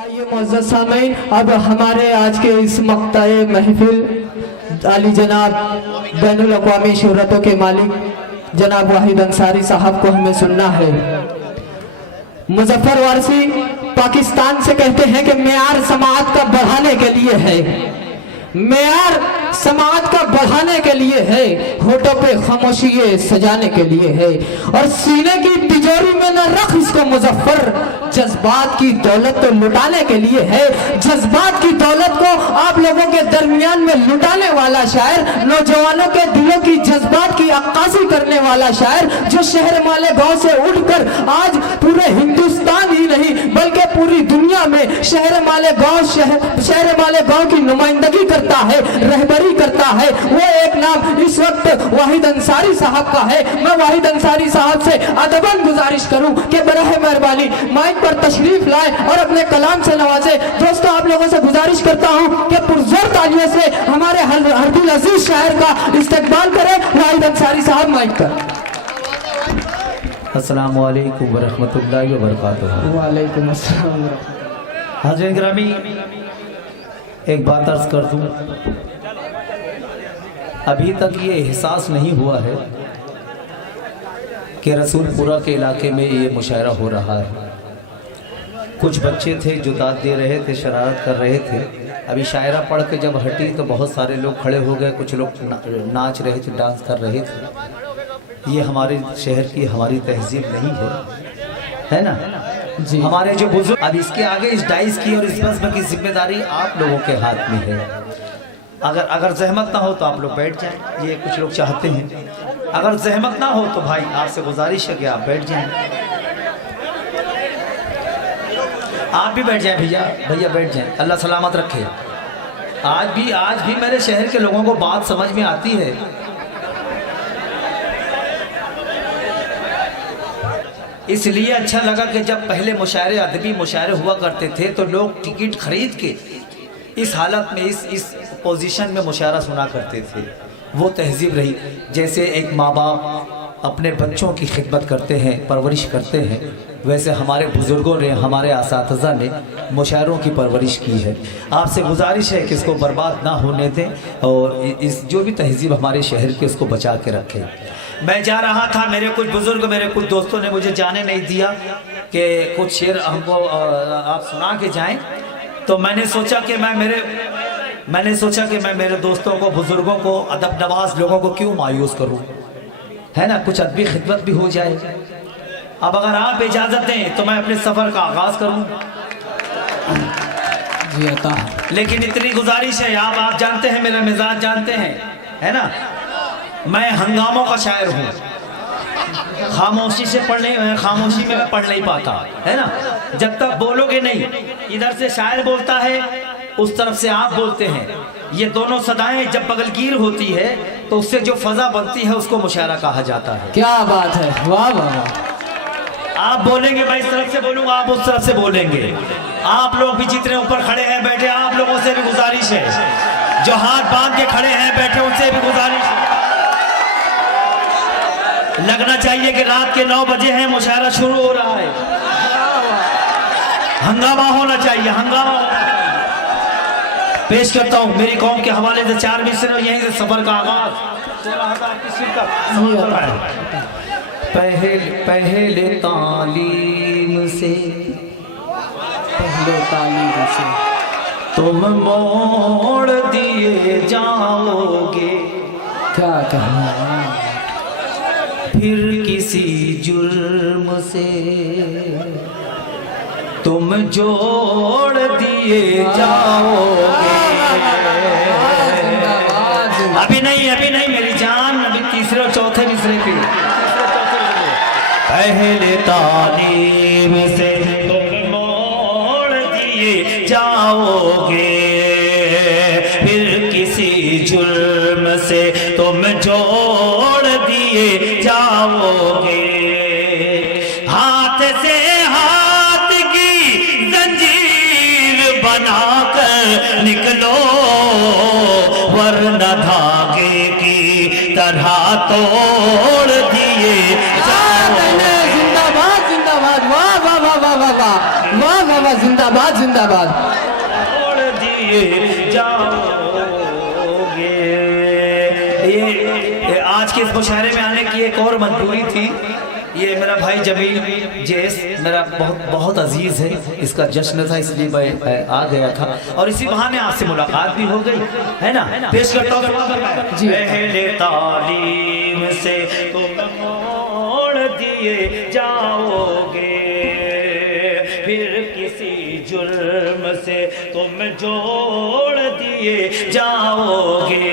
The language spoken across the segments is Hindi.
आइए मुअज़्ज़ज़ सामीन, अब हमारे आज के इस मक़ता-ए महफिल आली जनाब बैनुल अक़वामी शोहरतों के मालिक जनाब वाहिद अंसारी साहब को हमें सुनना है। मुज़फ़्फ़र वारसी पाकिस्तान से कहते हैं कि मेयार समाअत का बढ़ाने के लिए है, मेयार समाज का बढ़ाने के लिए है, होठों पे खामोशी सजाने के लिए है, और सीने की तिजोरी में न रख इसको मुज़फ़्फ़र, जज्बात की दौलत तो लुटाने के लिए है। जज्बात की दौलत को आप लोगों के दरमियान में लुटाने वाला शायर, नौजवानों के दिलों की जज्बात की अक्कासी करने वाला शायर, जो शहर माले गांव से उठकर आज पूरे हिंदुस्तान ही नहीं बल्कि पूरी दुनिया में शहर माले गांव की नुमाइंदगी करता है, रहबरी करता है, वो एक नाम इस वक्त वाहिद अंसारी साहब का है। मैं वाहिद अंसारी साहब से अदबन गुजारिश करूं कि बराह मेहरबानी माइक पर तशरीफ लाए और अपने कलाम से नवाजे। दोस्तों, आप लोगों से गुजारिश करता हूं कि पुरजोर तालियों से हमारे हरदिल अजीज शायर का इस्तकबाल करें। वाहिद अंसारी साहब माइक पर। अस्सलामु अलैकुम व रहमतुल्लाहि व बरकातुहू। वालेकुम अस्सलाम। हाज़िरीन गिरामी, एक बात अर्ज कर दूं, अभी तक ये एहसास नहीं हुआ है कि रसूलपुरा के इलाके में ये मुशायरा हो रहा है। कुछ बच्चे थे जो दाद दे रहे थे, शरारत कर रहे थे। अभी शायरा पढ़ के जब हटी तो बहुत सारे लोग खड़े हो गए, कुछ लोग नाच रहे थे, डांस कर रहे थे। ये हमारे शहर की हमारी तहजीब नहीं है ना जी। हमारे जो बुजुर्ग, अब इसके आगे इस डाइस की और इस बज़्म की जिम्मेदारी आप लोगों के हाथ में है। अगर जहमत ना हो तो आप लोग बैठ जाएं, ये कुछ लोग चाहते हैं। अगर जहमत ना हो तो भाई आपसे गुजारिश है कि आप बैठ जाएं। आप भी बैठ जाएं भैया बैठ जाएं, अल्लाह सलामत रखे। आज भी मेरे शहर के लोगों को बात समझ में आती है। इसलिए अच्छा लगा कि जब पहले मुशायरे, अदबी मुशायरे हुआ करते थे तो लोग टिकट खरीद के इस हालत में, इस पोजीशन में मुशायरा सुना करते थे। वो तहजीब रही। जैसे एक माँ बाप अपने बच्चों की खिदमत करते हैं, परवरिश करते हैं, वैसे हमारे बुज़ुर्गों ने, हमारे असातिज़ा ने मुशायरों की परवरिश की है। आपसे गुजारिश है कि इसको बर्बाद ना होने दें और इस जो भी तहजीब हमारे शहर की उसको बचा के रखें। मैं जा रहा था, मेरे कुछ बुजुर्ग, मेरे कुछ दोस्तों ने मुझे जाने नहीं दिया कि कुछ शेर हमको आप सुना के जाएं। तो मैंने सोचा कि मैं मेरे दोस्तों को, बुजुर्गों को, अदब नवाज लोगों को क्यों मायूस करूं, है ना, कुछ अदबी खिदमत भी हो जाए। अब अगर आप इजाजत दें तो मैं अपने सफर का आगाज करूं। जी अता। लेकिन इतनी गुजारिश है, आप जानते हैं, मेरा मिजाज जानते हैं, है ना, मैं हंगामों का शायर हूँ। खामोशी में मैं पढ़ नहीं पाता, है ना। जब तक बोलोगे नहीं, इधर से शायर बोलता है, उस तरफ से आप बोलते हैं, ये दोनों सदाएं जब बगलगीर होती है तो उससे जो फजा बनती है उसको मुशायरा कहा जाता है। क्या बात है, वाह वाह वाह। आप बोलेंगे, मैं इस तरफ से बोलूंगा, आप उस तरफ से बोलेंगे। आप लोग भी जितने ऊपर खड़े हैं बैठे, आप लोगों से भी गुजारिश है, जो हाथ बांध के खड़े हैं बैठे, उनसे भी गुजारिश है। लगना चाहिए कि रात के 9 बजे हैं, मुशायरा शुरू हो रहा है, हंगामा होना चाहिए, हंगामा। पेश करता हूँ मेरी कौम के हवाले से 4 मिसरे, यहीं से सफर का आगाज। पहले तालीम से तुम मोड़ दिए जाओगे, क्या कहना, फिर किसी जुर्म से तुम जोड़ दिए जाओगे। अभी नहीं मेरी जान, अभी तीसरे और चौथे मिसरे के। पहले तालीम से तुम मोड़ दिए जाओगे, फिर किसी जुर्म से तुम जोड़ दिए जाओगे। हाथ से हाथ की जंजीर बनाकर निकलो, वरना धागे की तरह तोड़ दिए जाओगे। जिंदाबाद जिंदाबाद, वाह वाह वाह वाह वाह वाह वाह वाह वाह, जिंदाबाद जिंदाबाद। छोड़ दिए जाओगे। ये आज के इस मुशायरे में आने की एक और मजबूरी थी। ये मेरा भाई जमील जेस मेरा बहुत बहुत अजीज है, इसका जश्न था इसलिए मैं आ गया था और इसी बहाने आपसे मुलाकात भी हो गई है ना। पेश करता हूँ जी। पहले तालीम से तुम मोड़ दिए जाओगे, फिर किसी जुर्म से तुम जोड़ दिए जाओगे।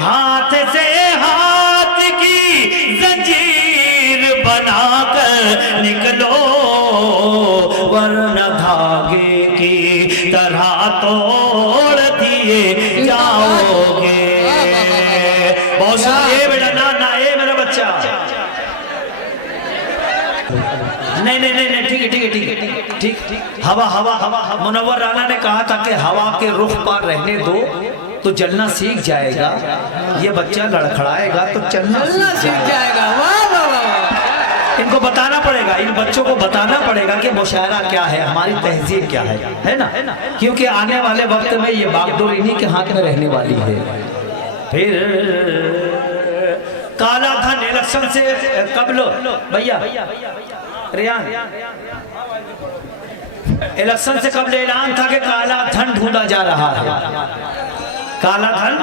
हाथ से हाथ की जंजीर बनाकर निकलो, वरना धागे की तरह तोड़ दिए जाओगे। बहुत शुक्रिया बेटा। ना ये मेरा बच्चा नहीं नहीं नहीं नहीं, ठीक है ठीक है ठीक है ठीक। हवा हवा हवा मुनव्वर राना ने कहा था कि हवा के रुख पर रहने दो तो जलना सीख जाएगा। ये बच्चा लड़खड़ाएगा तो चलना सीख जाएगा। वाह वाह वाह। इनको बताना पड़ेगा, इन बच्चों को बताना पड़ेगा कि मुशायरा क्या है, हमारी तहजीब क्या है ना। क्योंकि आने वाले वक्त में ये बागडोर इन्हीं के हाथ में रहने वाली है। फिर काला धन इलेक्शन से कबल भैया रियान इलेक्शन से कबल ऐलान था कि काला धन ढूंढा जा रहा है, काला धन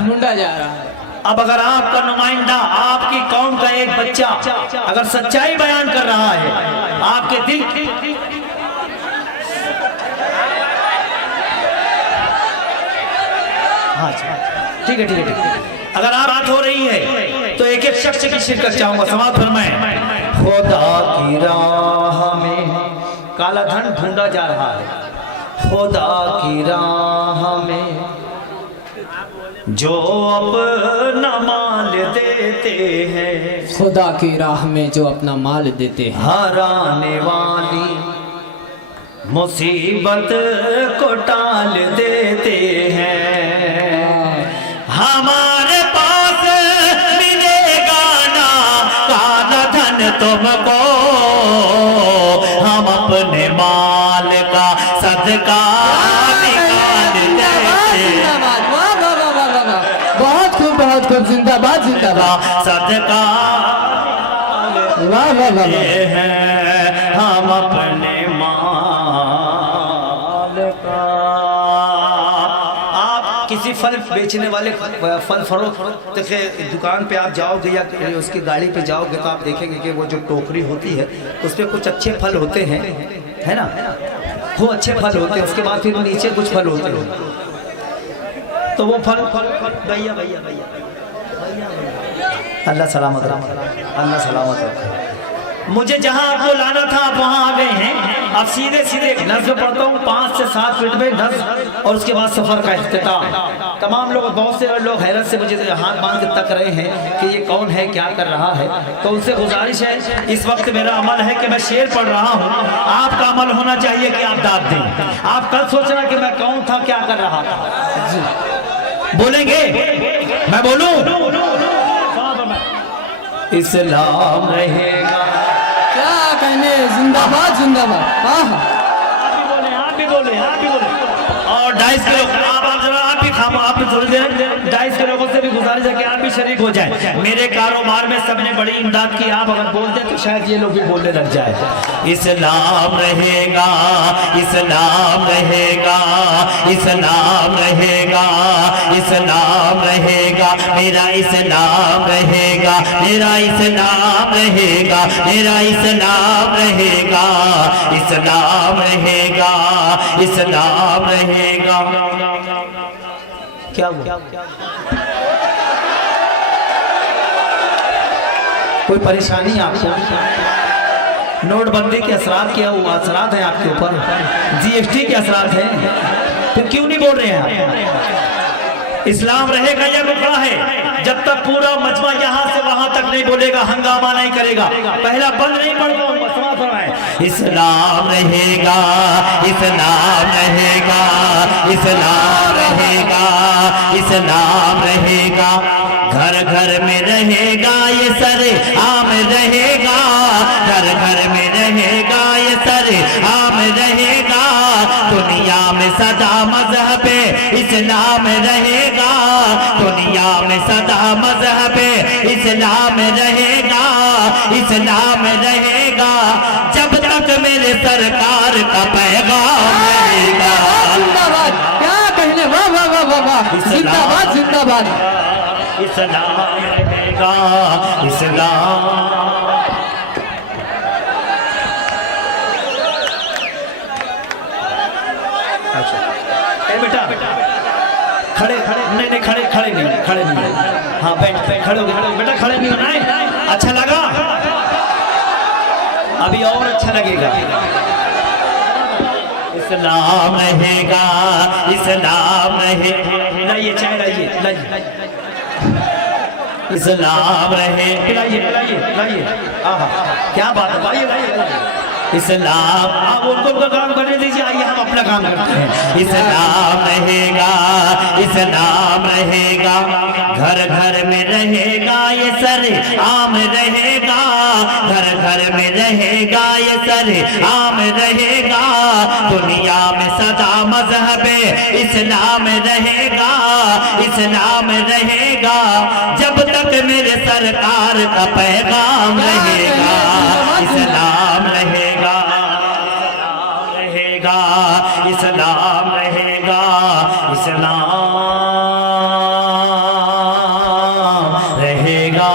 ढूंढा जा रहा है। अब अगर आपका नुमाइंदा, आपकी कौम का एक बच्चा अगर सच्चाई बयान कर रहा है, आपके दिल हाँ ठीक है ठीक है ठीक है। अगर आप बात हो रही है तो एक एक शख्स की शिरकत चाहूंगा। समाप्त फरमाएं। खुदा की राह में काला धन ढूंढा जा रहा है, खुदा की राह में जो अपना माल देते हैं, खुदा की राह में जो अपना माल देते हैं, हराने वाली मुसीबत को टाल देते हैं। हमारे पास मिलेगा ना काला धन तुमको, हम अपने माल का सदका बहुत खूब जिंदाबाद जिंदाबाद। सदका वाह वाह वाह। हैं हम अपने माल का। आप किसी फल बेचने वाले फल फरोख्त के दुकान पे आप जाओगे या उसकी गाड़ी पे जाओगे तो आप देखेंगे कि वो जो टोकरी होती है उस पर कुछ अच्छे फल होते हैं, है ना, वो अच्छे फल होते हैं। उसके बाद फिर नीचे कुछ फल होते हैं, तो वो फल भैया भैया भैया अल्लाह सलामत रखे, अल्लाह सलामत रखे। मुझे जहां आपको लाना था आप वहां आ गए हैं। अब सीधे सीधे एक नज़्म पढ़ता हूँ 5 से 7 मिनट में नज़्म, और उसके बाद सफर का इख्तिताम। तमाम लोग, बहुत से लोग हैरत से मुझे हाथ बांध के तक रहे हैं कि ये कौन है, क्या कर रहा है। तो उनसे गुजारिश है, इस वक्त मेरा अमल है कि मैं शेर पढ़ रहा हूँ, आपका अमल होना चाहिए कि आप दाद दें। आप कल सोचना कि मैं कौन था, क्या कर रहा था। बोलेंगे, मैं बोलूं? इस्लाम रहेगा। क्या कहने, जिंदाबाद जिंदाबाद। हाँ आप भी बोले, आप भी बोले, आप भी बोले। और 2.5 किलो आप भी खाओ, आप भी थोड़ी देर 2.5 किलो लोगों से भी गुजारिश है कि आप भी शरीक हो जाए। मेरे कारोबार में सबने बड़ी इमदाद की, आप अगर बोल दें तो शायद ये लोग भी बोलने लग जाए। इस्लाम रहेगा, इस्लाम रहेगा, इस्लाम रहेगा, इस्लाम रहेगा, मेरा इस्लाम रहेगा, मेरा इस्लाम रहेगा, मेरा इस्लाम रहेगा, इस्लाम रहेगा, इस्लाम रहेगा। क्या हुआ? कोई परेशानी आपको? नोटबंदी के असरात क्या हुआ? असरात हैं आपके ऊपर, जीएसटी के असरात हैं, फिर क्यों नहीं बोल रहे हैं आप? इस्लाम रहेगा या रुकड़ा है? जब तक पूरा मजमा यहाँ से वहां तक नहीं बोलेगा, हंगामा नहीं करेगा, पहला बंद नहीं पड़ पाऊंगा। इस्लाम रहेगा, इस्लाम रहेगा, इस्लाम रहेगा, इस्लाम रहेगा, घर घर में रहेगा, ये सरे आम रहेगा, घर घर में रहेगा। मजहब इस्लाम रहेगा, दुनिया में सदा मजहब इस्लाम रहेगा, इस्लाम रहेगा, जब तक मेरे सरकार का पैगाम रहेगा। जिंदाबाद, क्या कहने, वाह वाह वाह वाह वाह, जिंदाबाद जिंदाबाद। इस्लाम रहेगा, इस्लाम। ए बेटा खड़े खड़े नहीं नहीं खड़े खड़े नहीं खड़े नहीं, हाँ बैठ खड़े हो गए बेटा, खड़े नहीं होना है। अच्छा लगा, अभी और अच्छा लगेगा। इस्लाम रहेगा, इस्लाम रहेगा, लाइए चाय लाइए लाइए इस्लाम रहेगा, लाइए लाइए लाइए, आहा क्या बात है, लाइए लाइए। इस्लाम। आप उनको काम करने दीजिए, आइए हम अपना काम करते हैं। इस्लाम रहेगा, इस्लाम रहेगा, घर घर में रहेगा ये सर आम रहेगा, घर घर में रहेगा ये सर आम रहेगा, दुनिया में सदा मजहब इस्लाम रहेगा, इस्लाम रहेगा, जब तक मेरे सरकार का पैगाम रहेगा, इस्लाम रहेगा, रहेगा, इस्लाम रहेगा, इस्लाम रहेगा।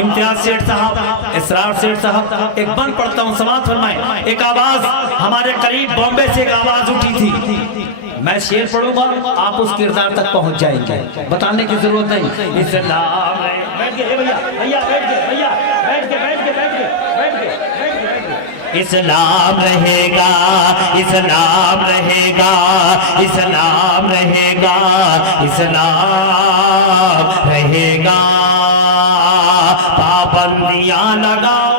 इम्तियाज सेठ साहब, इसरार सेठ साहब, एक बंद पढ़ता हूँ, समाज फरमाए। एक आवाज हमारे करीब बॉम्बे से एक आवाज उठी थी, मैं शेर पढ़ूंगा, आप उस किरदार तक पहुंच जाएंगे, बताने की जरूरत नहीं। इस्लाम बैठ गए भैया, भैया बैठ गए, भैया बैठ गए, बैठ गए, बैठ गए, बैठ गए, बैठ गए, बैठ गए। इस्लाम रहेगा, इस्लाम रहेगा, इस्लाम रहेगा, इस्लाम रहेगा, पाबंदियां लगाओ।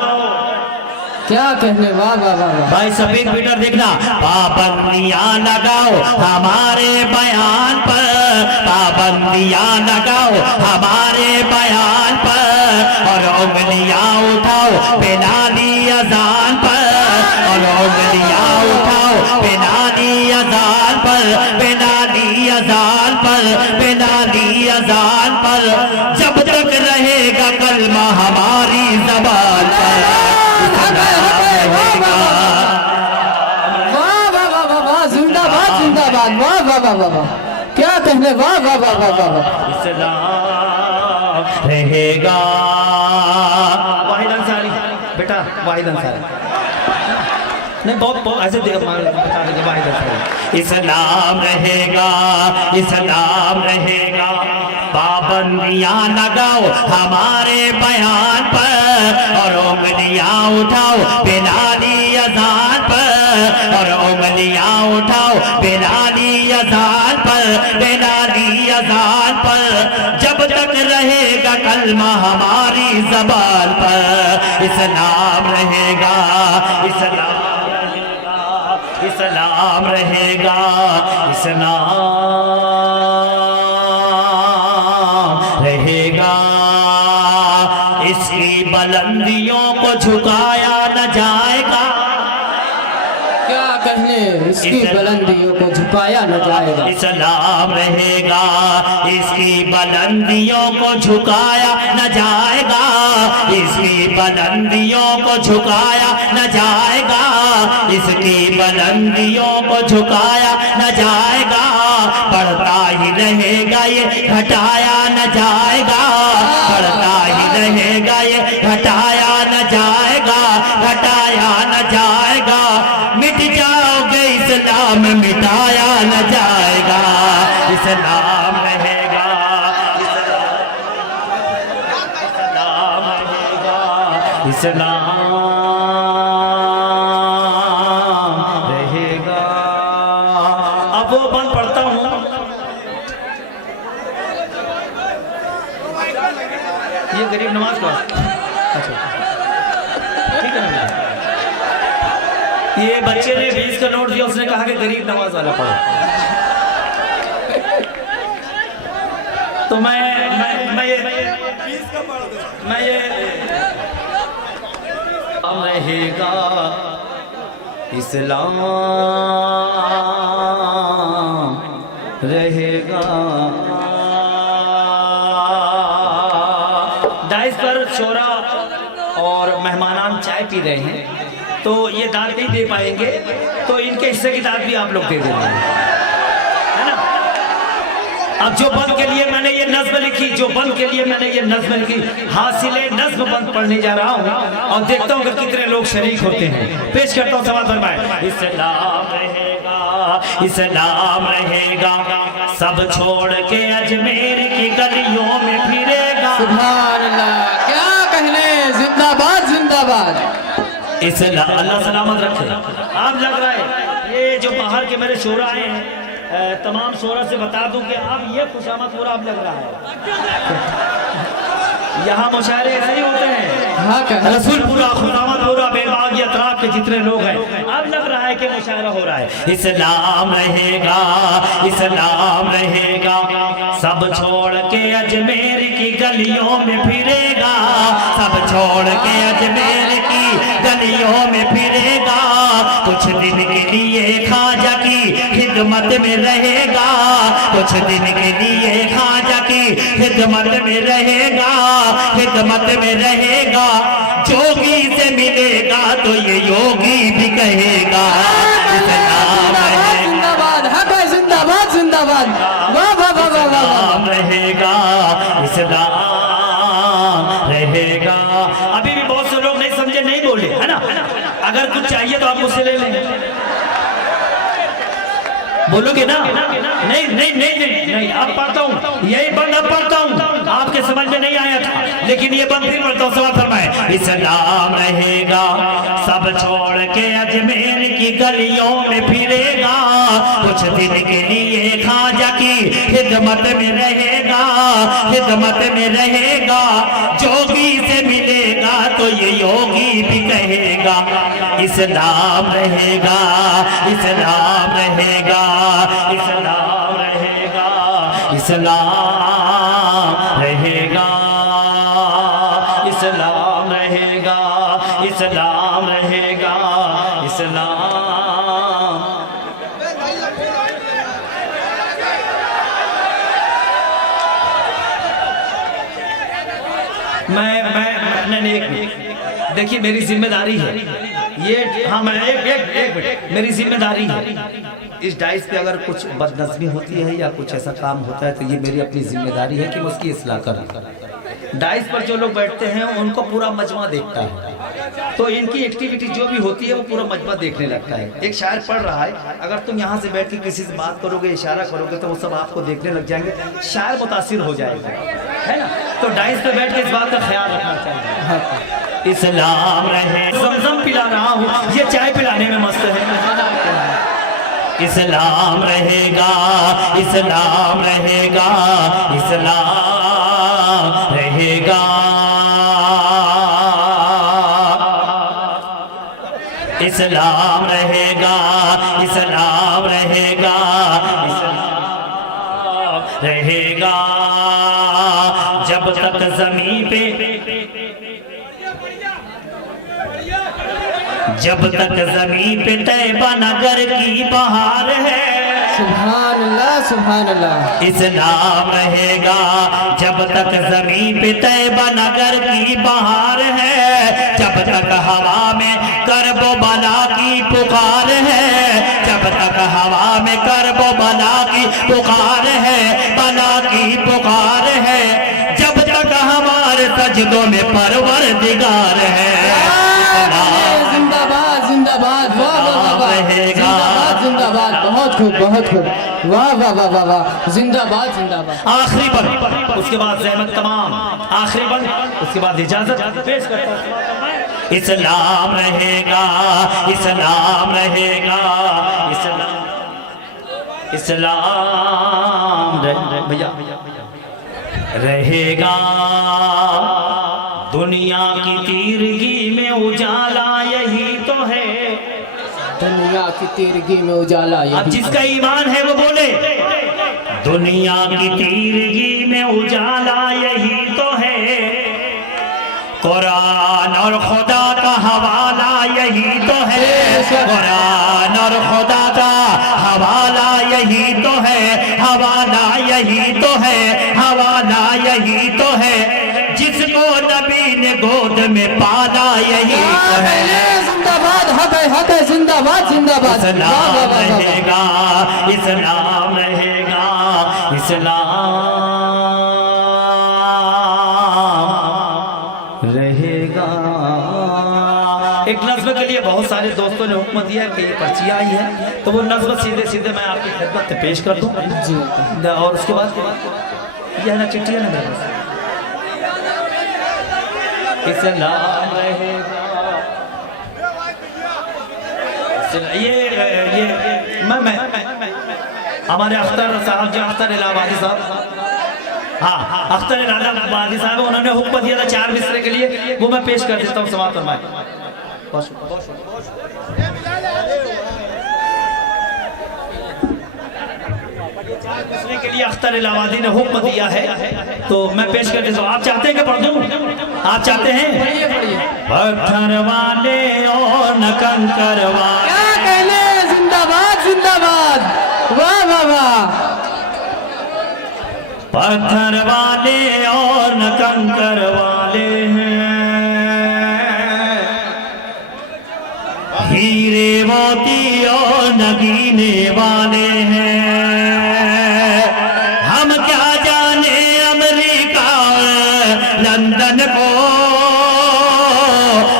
क्या कहने, वाह वाह वाह वाह। भाई सफेद पीटर देखना, पाबंदियां लगाओ हमारे बयान पर, पाबंदियां लगाओ हमारे बयान पर, और उंगलियां उठाओ बेलाली अजान पर, और उंगलियां उठाओ बेलाली अजान पर, बेलाली अजान पर, बेलाली अजान पर, जब तक रहेगा कलमा हमारी जबान पर। जिंदाबाद जिंदाबाद, वाह वाह वाह वाह वाह, क्या कहने, वाह वाह वाह वाह वाह वाह। इस्लाम रहेगा। वाहिद अंसारी बेटा, वाहिद अंसारी नहीं, बहुत ऐसे बता देंगे, वाहिद अंसारी। इस्लाम रहेगा, इस्लाम रहेगा, पाबंदियां लगाओ हमारे बयान पर, और उंगलियां उठाओ बेलाली अजान पर, और उंगलियां उठाओ बेलाली अजान पर, बेलाली अजान पर, जब तक रहेगा कलमा हमारी जबान पर। इस्लाम रहेगा, इस्लाम रहेगा, इस्लाम रहेगा, इस्लाम रहेगा, इसकी बुलंदियों को झुकाया न जाएगा, क्या कहने, इसकी बुलंदियों को झुकाया न जाएगा। इस्लाम रहेगा, इसकी बुलंदियों को झुकाया न जाएगा, इसकी बुलंदियों को झुकाया न जाएगा, इसकी बुलंदियों को झुकाया न जाएगा, बढ़ता ही रहेगा ये घटाया न जाएगा, बढ़ता ही रहेगा ये घटाया न जाएगा, घटाया न जाएगा, मिट जाओगे इस्लाम मिटाया न जाएगा, इस्लाम रहेगा, इस्लाम रहेगा, इस्लाम रहेगा। अब वो बंद पढ़ता हूँ, ये गरीब नवाज का, अच्छा ठीक है ना। ये बच्चे ने 20 का नोट दिया, उसने कहा कि गरीब नवाज वाला पढ़ो, तो मैं ये रहेगा, इस्लाम रहेगा। डाइस पर शोरा और मेहमानान चाय पी रहे हैं, तो ये दाद नहीं दे पाएंगे, तो इनके हिस्से की दाद भी आप लोग दे देंगे, है ना। अब जो बंद के लिए मैंने ये नज्म लिखी, जो बंद के लिए मैंने ये नज्म लिखी, हासिले नज्म बंद पढ़ने जा रहा हूँ और देखता हूँ कि कितने लोग शरीक होते हैं। पेश करता हूँ समाज फरमाए। इस्लाम रहेगा, इस्लाम रहेगा, सब छोड़ के अजमेर की गलियों में फिरेगा। सुभान अल्लाह, क्या कहने, जिंदाबाद जिंदाबाद। इस्लाम, अल्लाह सलामत रखे। आप लग रहा है ये जो बाहर के मेरे शोरा आए हैं, तमाम शोरा से बता दूं कि अब ये खुशामद पूरा अब लग रहा है। यहाँ मुशायरे ऐसे ही होते हैं। हाँ कह रसूलपुरा, खुशामदपुरा, बेबाग, अतराफ के जितने लोग हैं, अब लग रहा है कि मुशायरा हो रहा है। इस्लाम रहेगा, इस्लाम रहेगा, सब छोड़ के अजमेर की गलियों में फिरेगा, सब छोड़ के अजमेर की गलियों में फिरेगा। कुछ दिन के लिए खाजा की खिदमत में रहेगा, कुछ दिन के लिए खाजा की खिदमत में रहेगा, खिदमत में रहेगा। जोगी से मिलेगा तो ये योगी भी कहेगा। जिंदाबाद, हक है, जिंदाबाद जिंदाबाद। वाह वाह वाह वाह वाह। इस्लाम रहेगा, इस्लाम रहेगा। अभी भी बहुत से लोग नहीं समझे, नहीं बोले, है ना। अगर कुछ चाहिए तो आप मुझसे ले लें। बोलोगे ना? नहीं नहीं नहीं नहीं नहीं, अब पढ़ता हूँ, यही बंद अब पढ़ता हूँ, आपके समझ में नहीं आया था, लेकिन ये बंद फिर पढ़ता हूँ। सवाल फरमाए। इस्लाम रहेगा, सब छोड़ के अजमेर की गलियों में फिरेगा, कुछ दिन के लिए खाजा की खिदमत में रहेगा, खिदमत में रहेगा। जोगी से मिलेगा तो ये योगी भी कहेगा। इस्लाम रहेगा, इस्लाम रहेगा, इस्लाम रहेगा, इस्लाम रहेगा, इस्लाम रहेगा, इस्लाम रहेगा, इस्लाम। मैं एक देखिए, मेरी जिम्मेदारी है ये। हाँ, मैं एक मिनट, मेरी जिम्मेदारी है। इस डाइस पे अगर कुछ बदनज़मी होती है या कुछ ऐसा काम होता है तो ये मेरी अपनी जिम्मेदारी है कि मैं उसकी इस्लाह करूँ। डाइस पर जो लोग बैठते हैं उनको पूरा मजमा देखता है, तो इनकी एक्टिविटी जो भी होती है वो पूरा मजमा देखने लगता है। एक शायर पढ़ रहा है, अगर तुम यहाँ से बैठ के किसी से बात करोगे, इशारा करोगे, तो वो सब आपको देखने लग जाएंगे, शायर मुतासिर हो जाएगा, है ना। तो डाइस पे बैठ के इस बात का ख्याल रखना चाहिए। इस्लाम रहे, ज़मज़म पिला रहा हूँ, ये चाय पिलाने में मस्त है। इस्लाम रहेगा, इस्लाम रहेगा, इस्लाम रहेगा, इस्लाम रहेगा, इस्लाम रहेगा, इस्लाम रहेगा। जब तक ज़मीन पे, जब तक ज़मीन पे तैबा नगर की बहार है। सुभान अल्लाह, सुभान अल्लाह। इस्लाम रहेगा, जब तक ज़मीन पे तैबा नगर की बहार है, जब तक हवा में करबो बला की पुकार है, जब तक हवा में करबो बला की पुकार है, बला की पुकार है, जब तक हमारे सजदों में परवरदिगार है। जिंदाबाद जिंदाबाद, वाह वाह वाह, जिंदाबाद जिंदाबाद। बहुत खूब, बहुत खूब, वाह वाह वाह वाह वाह, जिंदाबाद जिंदाबाद। आखिरी बंद, उसके बाद ज़हमत तमाम, आखिरी बंद, उसके बाद इजाजत पेश करता हूं। इस्लाम रहेगा, इस्लाम रहेगा, इस्लाम, इस्लाम भैया रहेगा। दुनिया की तीरगी में उजाला यही तो है, दुनिया की तीरगी में उजाला। अब जिसका ईमान है वो बोले। दुनिया की तीरगी में उजाला यही तो है, कुरान और खुदा का हवाला यही तो है। बेशक। कुरान और खुदा का हवाला यही तो है, हवाला यही तो है, हवाला यही तो है, जिसको नबी ने गोद में पाला यही तो है। जिंदाबाद, हक है, जिंदाबाद जिंदाबाद। वाह, वाह, इस्लाम वाह, वाह, वाह। रहेगा, इस्लाम रहेगा, इस्लाम रहेगा। एक नज्म के लिए बहुत सारे दोस्तों ने हुक्म दिया कि ये पर्चियाँ आई है, तो वो नज्म सीधे सीधे मैं आपकी खिदमत में पेश कर दूँ। जी। और उसके बाद ये है ना, चिट्ठी है ना मेरे पास। इस्लाम रहेगा, ये मैं हमारे अख्तर साहब, जो अख्तर इलाहाबादी साहब, हाँ अख्तर इलाहाबादी साहब, उन्होंने हुक्म दिया था 4 मिसरे के लिए, वो मैं पेश कर देता हूँ। समाप्त फरमाए। मिसरे के लिए अख्तर इलाहाबादी ने हुक्म दिया है, तो मैं पेश कर देता हूँ। आप चाहते हैं कि पढ़ दूँ? आप चाहते हैं? पत्थर वाले और न कंकर वाले, क्या कहने, जिंदाबाद जिंदाबाद। वाह वाह वाह। पत्थर वाले और न कंकर वाले हैं, हीरे मोती और नगीने वाले हैं। हम क्या जाने अमेरिका लंदन को,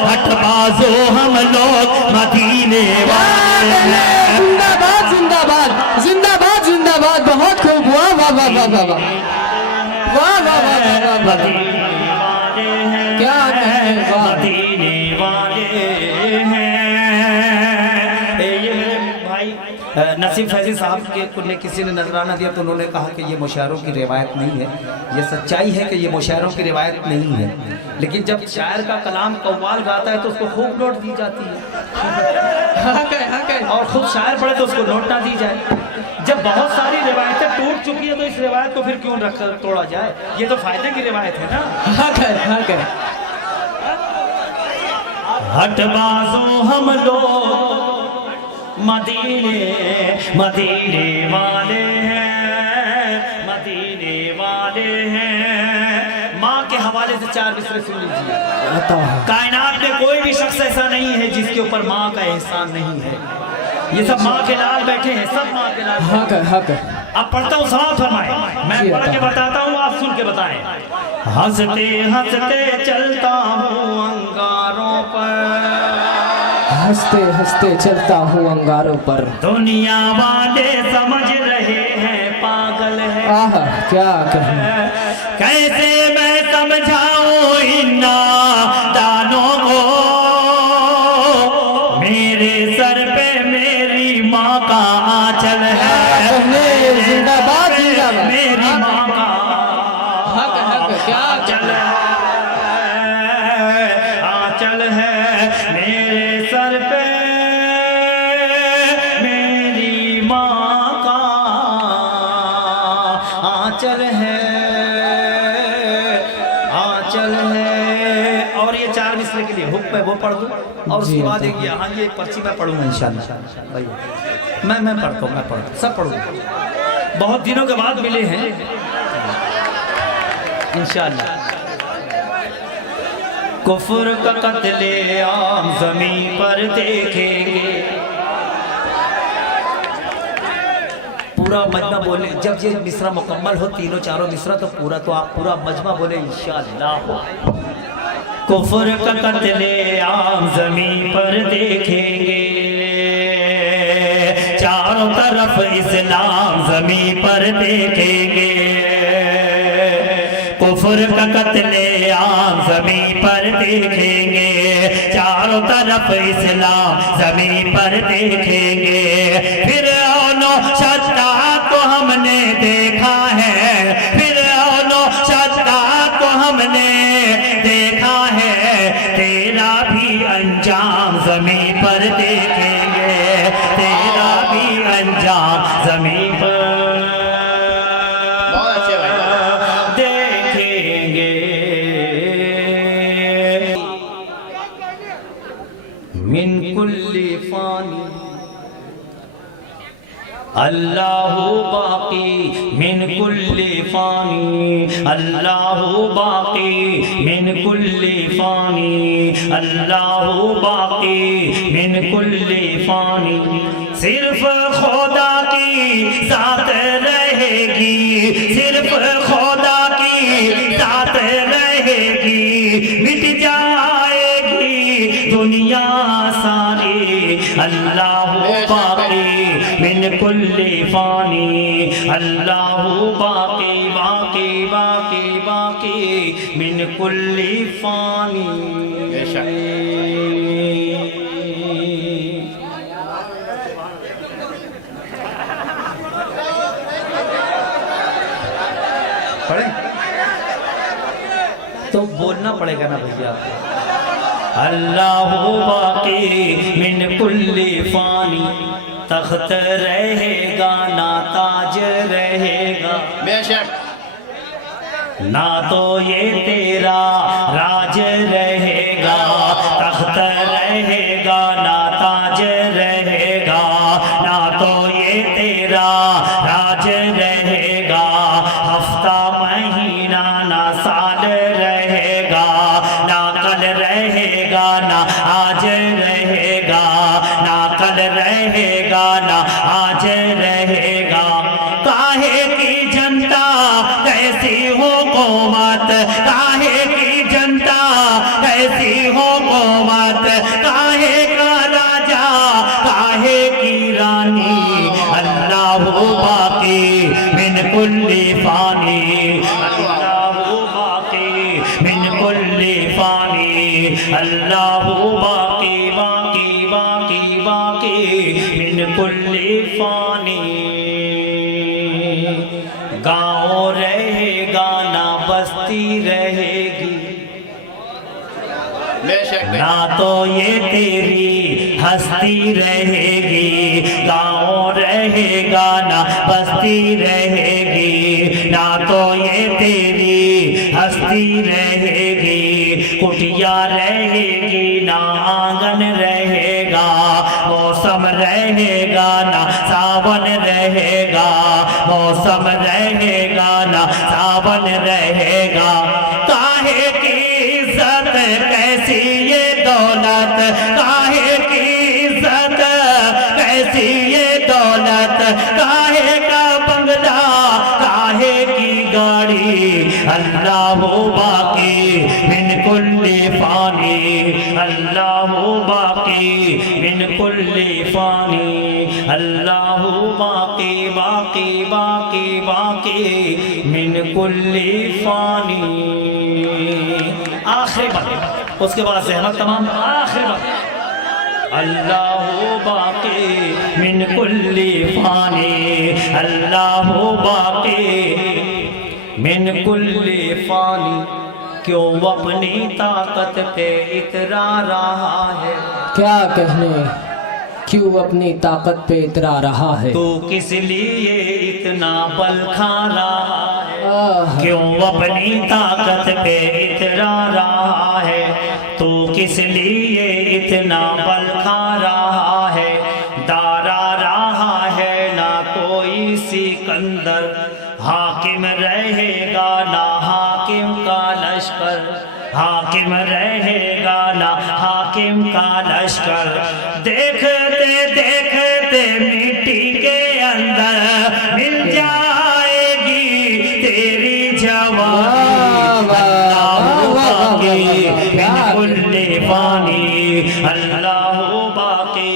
हटबाजो हम लोग मदीने वाले हैं। जिंदाबाद जिंदाबाद जिंदाबाद जिंदाबाद। बहुत खूब। वाह वाह वाह वाह वाह वाह। वाह वाह वाह वाह वाह। मदीने वाले हैं, क्या कहें, वाह। मदीने वाले हैं। ये मेरे भाई नसीब फैजी साहब के कुल्ले किसी ने नजराना दिया, तो उन्होंने कहा कि ये मुशायरों की रिवायत नहीं है। ये सच्चाई है कि ये मुशायरों की रिवायत नहीं है, लेकिन जब शायर का कलाम कव्वाल गाता है तो उसको खूब नोट दी जाती है, और खुद शायर पढ़े तो उसको नोट ना दी जाए। जब बहुत सारी रिवायतें टूट चुकी है तो इस रिवायत को फिर क्यों रख तोड़ा जाए? ये तो फायदे की रिवायत है ना। हक है। हटबाजो हम लोग मदीने मदीने वाले हैं, मदीने वाले हैं। माँ के हवाले से 4 मिसरे सुन लीजिए। कायनात में कोई भी शख्स ऐसा नहीं है जिसके ऊपर माँ का एहसान नहीं है। ये सब माँ के लाल बैठे हैं, सब माँ के लाल। हक है। अब पढ़ता हूँ, समाप्त फरमाए। मैं पढ़ के बताता हूँ, आप सुन के बताएं। हंसते हंसते चलता हूँ अंगारों पर, हंसते हंसते चलता हूँ अंगारों पर, दुनिया वाले समझ रहे हैं पागल है। आह क्या कहें, कैसे मैं समझाऊं इन दानों को, मेरे सर पे मेरी माँ का आंचल है। जिंदाबाद जिंदाबाद। मेरी माँ का हक क्या आंचल है, आंचल है मेरे सर पे, मेरी माँ का आंचल है, आंचल है। और ये 4 मिसरे के लिए हुक्म है, वो पढ़ दूँ। और उसके बाद एक यहाँ ये पर्ची मैं पढ़ूंगा इंशाल्लाह। भाई मैं पढ़ता हूँ, मैं पढ़ता हूँ, सब पढ़ूंगा। बहुत दिनों के बाद मिले हैं इंशाल्लाह। कुफर का कत्ले आम ज़मीन पर देखेंगे। पूरा मजमा बोले, जब ये मिसरा मुकम्मल हो, तीनों चारों मिसरा, तो पूरा, तो आप पूरा मजमा बोले इंशाअल्लाह। कुफर का कत्ले आम ज़मीन पर देखेंगे, चारों तरफ इस्लाम ज़मीन पर देखेंगे। कुफर का कत्ले आम ज़मीन पर देखेंगे, चारों तरफ इस्लाम ज़मीन पर देखेंगे। फिर शद्दाद को हमने देखा है, फिर शद्दाद को हमने देखा है, तेरा भी अंजाम ज़मीन पर देखेंगे, तेरा भी अंजाम ज़मीन पर देखेंगे। मिन कुल्ली फानी अल्लाहु बाकी मिन कुल्ली फानी अल्लाहु बाकी मिन कुल्ली फानी अल्लाहु बाकी मिन कुल्ली फानी। सिर्फ खुदा की साथ रहेगी, सिर्फ खुदा की साथ रहेगी, मिट जाएगी दुनिया सारी। अल्लाहु बाकी मिन कुल्ली फानी अल्लाहु बाकी बाकी बाकी बाकी मिन कुल्ली फानी। पढ़े तो बोलना पड़ेगा ना भैया आपको। अल्लाहु बाकी मिन कुल्ली फानी, तख्त रहेगा ना ताज रहेगा, बेशक ना तो ये तेरा राज रहेगा। तख्त रहेगा ना ताज रहेगा, ना तो ये तेरा राज रहेगा। हफ्ता महीना ना साल रहेगा, ना कल रहेगा ना आज रहेगा, ना कल रहेगा ना आज रहेगा। काहे की जनता कैसी हो कोमत, काहे की जनता कैसी हो कोमत, काहे का राजा काहे की रानी। अल्लाहु बाकी मिन कुल्ली फानी अल्लाहु बाकी मिन कुल्ली फानी अल्लाहु बाकी बाकी बाकी बाकी मिन कुल्ली फानी। गाँव रहेगा ना बस्ती रहेगी, बेशक ना तो ये तेरी हस्ती रहेगी। गाँव रहेगा ना बस्ती रहेगी, ना तो ये तेरी हस्ती रहेगी। कुटिया रहेगी ना आंगन रहेगा, मौसम रहेगा ना सावन रहेगा, मौसम रहेगा ना सावन रहेगा। काहे की इज्जत कैसी ये दौलत, काहे की इज्जत कैसी ये दौलत, काहे का बंगला काहे की गाड़ी। अल्लाहु बाकी मिन कुल्ली फानी अल्लाहु बाकी मिन कुल्ली फानी अल्लाहु बाकी बाकी बाकी बाकी मिन कुल्ली फानी। आखिरी बात, उसके बाद ज़हमत तमाम। आखिरी बात अल्लाहु बाकी मिन कुल्ली फानी अल्लाहु बाकी मिन कुल्ली फानी। क्यों अपनी ताकत पे इतरा रहा है, क्या कहने क्यों अपनी ताकत पे इतरा रहा है। तू किस लिए इतना बल खा रहा है, क्यों अपनी ताकत पे इतरा रहा है। तू किस लिए इतना बल खा रहा है। दारा रहा है ना कोई सिकंदर, हाकिम रहेगा ना हाकिम का लश्कर, हाकिम रहेगा ना हाकिम का लश्कर। देखते देखते मिट्टी के अंदर मिल जाएगी तेरी जवानी। अल्लाहु बाकी मिन कुल्ली फानी अल्लाहु बाकी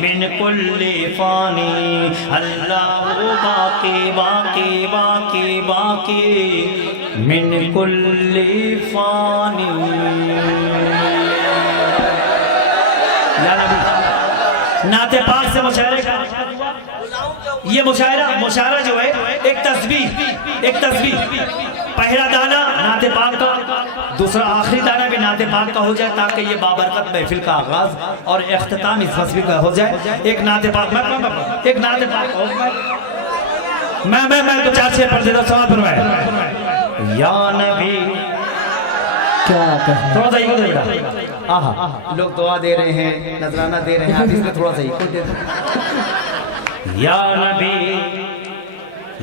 मिन कुल्ली फानी अल्लाहु बाकी बाकी बाकी बाकी मिन कुल्ली फानी। नाते पाक से मुशायरे का ये मुशायरा जो है एक तस्बीह पहला दाना नाते पाक का, दूसरा आखिरी दाना भी नाते पाक का हो जाए ताकि ये बाबरकत महफिल का आगाज और इख्तिताम इस तस्बीह का हो जाए। एक नाते पाक एक नाते पाक मैं तो 4-6 पढ़ देता हूं। सवाल फरमाए। या नबी क्या कहें। थोड़ा सा इको दे बेटा। आहा, लोग दुआ दे रहे हैं, नजराना दे रहे हैं, आप इसमें थोड़ा सा इको दे दो। या नबी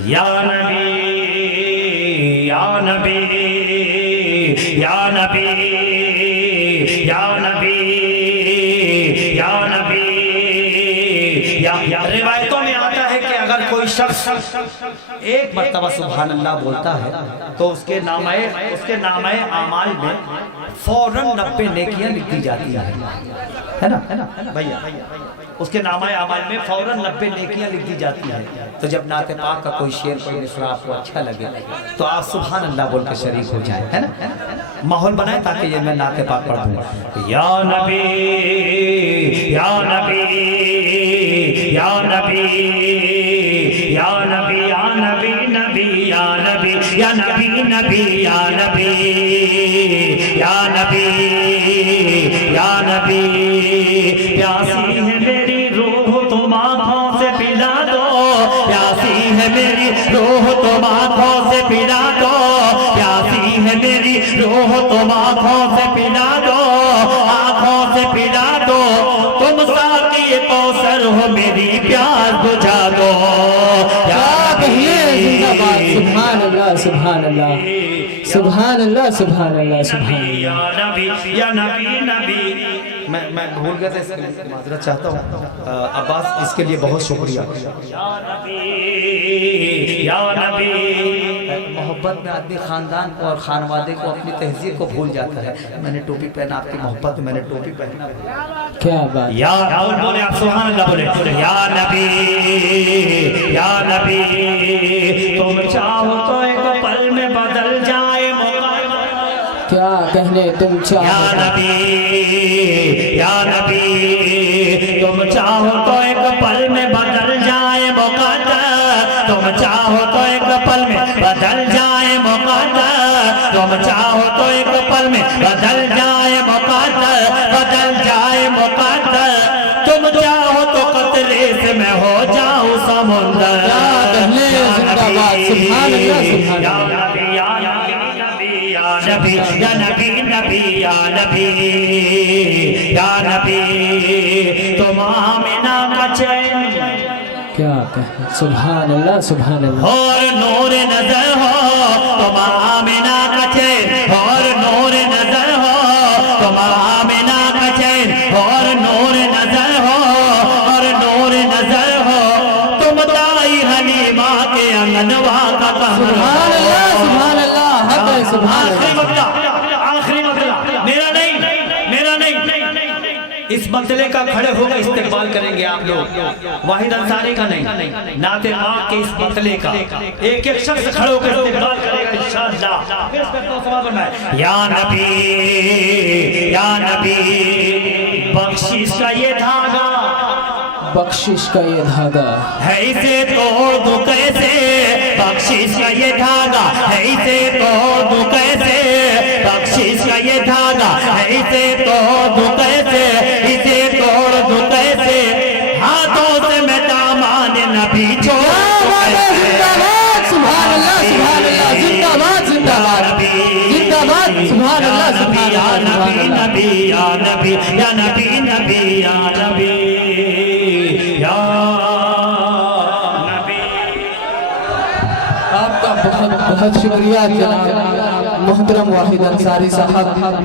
या नबी या नबी या नबी या नबी या नबी या। रिवायतों में आता है कि अगर कोई शख्स एक मर्तबा सुभान अल्लाह बोलता है तो उसके नामाए आमाल में फौरन 90 नेकियां लिख दी जाती है ना भैया। उसके नामाए आमाल में फौरन 90 नेकियां लिख दी जाती है। तो जब नाते पाक का कोई शेर कोई मिसरा आपको अच्छा लगे तो आप सुभान अल्लाह बोल के शरीक हो जाए, है ना। माहौल बनाए ताकि ये मैं नाते पाक पढ़ दूं। या नबी या नबी या नबी या नबी या नबी नबी या नबी या नबी नबी या नबी या नबी या नबी। प्यासी है मेरी रूह तुम आँखों से पिला दो, प्यासी है मेरी रूह तुम आँखों से पिला दो, प्यासी है मेरी रूह तुम आँखों से पिला दो, आँखों से पिला दो। तुम साकी कौसर हो मेरी प्यास बुझा दो। सुभान अल्लाह सुभान अल्लाह सुभान अल्लाह सुभान अल्लाह सुभान या नबी या नबी नबी। मैं भूल गया था, इसके लिए माजरत चाहता हूँ अब्बास, इसके लिए बहुत शुक्रिया। या नबी या नबी। मोहब्बत में आदमी खानदान को और खानवादे को अपनी तहजीब को भूल जाता है। मैंने टोपी पहना आपकी मोहब्बत में, मैंने टोपी पहना। क्या बात। या बोले आप सुभान अल्लाह बोले। या नबी या नबी। तुम चाहो तो एक पल में बदल जाए क्या कहने तुम चाहो। या नबी या नबी। तुम चाहो तो एक पल में बदल जाए मुक़द्दर, तुम चाहो तो एक पल में बदल जाए मुक़द्दर, तुम चाहो तो एक पल में बदल जाए मुक़द्दर, बदल जाए मुक़द्दर। तुम चाहो तो कतरे से मैं हो जाऊं समुंदर। नबी या नबी नबी या नबी या नबी। तुम आमिना का चैन क्या कहें। सुभान अल्लाह सुभान अल्लाह। और नूर नजर हो तुम आमिना का चैन, और नूर नजर हो तुम आमिना का चैन, और नूर नजर हो और नूर नजर हो। तुम दाई हलीमा के अंगनवा का सुभान अल्लाह सुभान अल्लाह। आखिरी मतला मेरा नहीं इस मतले का खड़े होकर इस्तेमाल करेंगे आप लोग, वाहिद अंसारी का नहीं, नाते पाक के इस मतले का एक एक शख्स खड़े होकर इस्तेमाल करेगा इंशाअल्लाह। या नबी बख्शिश का ये धागा, बख्शिश का ये धागा है इसे तोड़ दूं कैसे, बख्शिश का ये धागा है इसे तोड़ दूं कैसे, बख्शिश का ये धागा है इसे तोड़ दूं कैसे, इसे तोड़ दूं कैसे। हाथों से मैं दामन नबी छोड़ जिंदाबाद सुभान अल्लाह सुभान अल्लाह। जिंदाबाद जिंदाबाद जिंदाबाद सुभान अल्लाह सुभान अल्लाह। नबी नबी या नबी या नबी नबी या नबी या नबी। आपका बहुत बहुत शुक्रिया जनाब मोहतरम वाहिद अंसारी साहब।